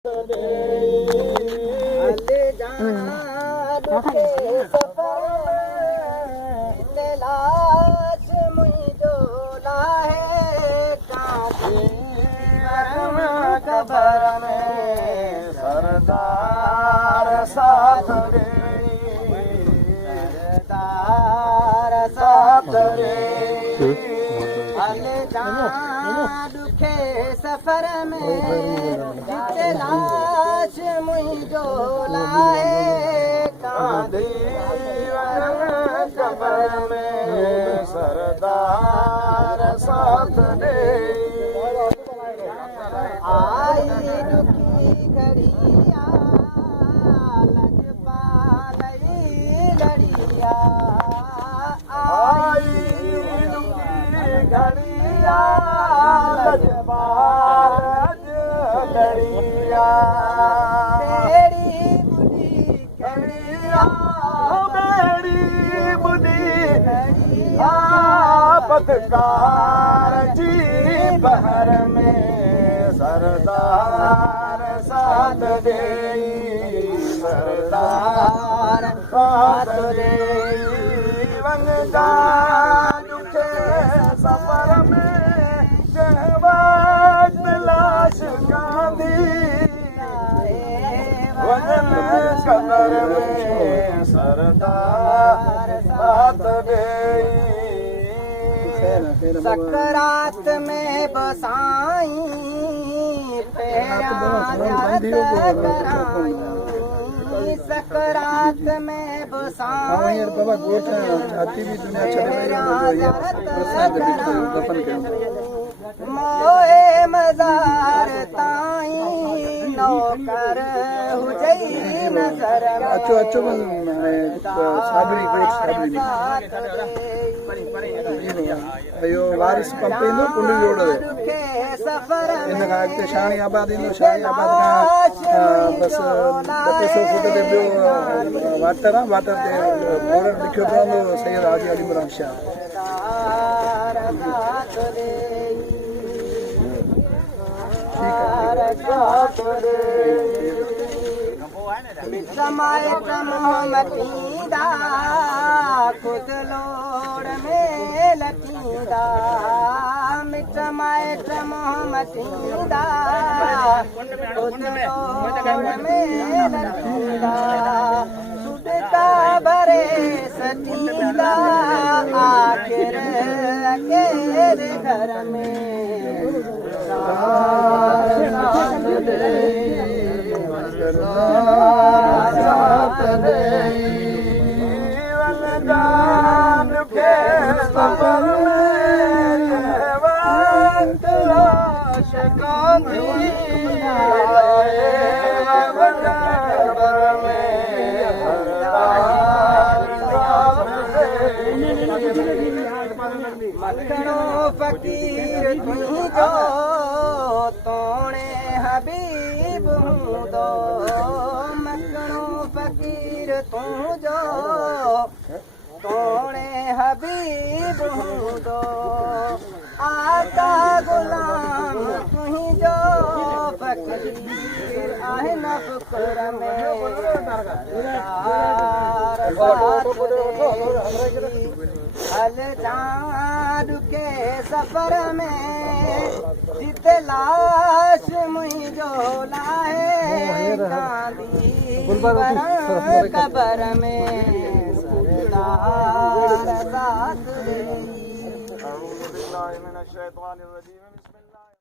कबर में सरदार साथ रे, सरदार साथ रे। हल जा दुखे सफर में जिते लाश मुंहिंजो लाहे कांधे कबर में सरदार साथ रे। आई दुखी घड़िया लजपालई लड़िया, आई दुखी घड़िया लजपाल लड़िया। मेरी बुढ़ी घड़िया, मेरी बुढ़ी घड़िया पतकार जी बहर में सरदार साथ दे, सरदार साथ दे। वंगा दुखे सफर में वक्त लाश कांधी, वजन कबर में सरदार साथ दे। सकरात में बसाई सकरात में बसाई मोए मजार ताई नौकर हुजई नजर अयो वारिस पंपिंदो पुली जोड़े इन खाते शानी आबाद इंदो शानी आबाद का बस 200 फुट दे बियो वाटर दे बोर्ड लिखियो रहंदो सैयद हाजी अली इमरान शाह। समायत मोहम्मदीदा खुद लोड़ में लतीदा, समायत मोहम्मदीदा खुद लोड़ में लतीदा। सुदका भरे सतीदा आखिर अकेले घर में साथ दे। वंगान के सफर में वक्त लाश कांधी, कबर में सरदार साथ दे। मखणो फकीर तू जो तोणे हबीब हूँ दो, मखणो फकीर तू जो तोणे हबीब हूँ दो। आता गुलाम तू जो फकीर आहे न फुकर में हल जा दुखे सफर में जिते लाश मुंहिंजो लाहे कांधी कबर में सरदार साथ दे।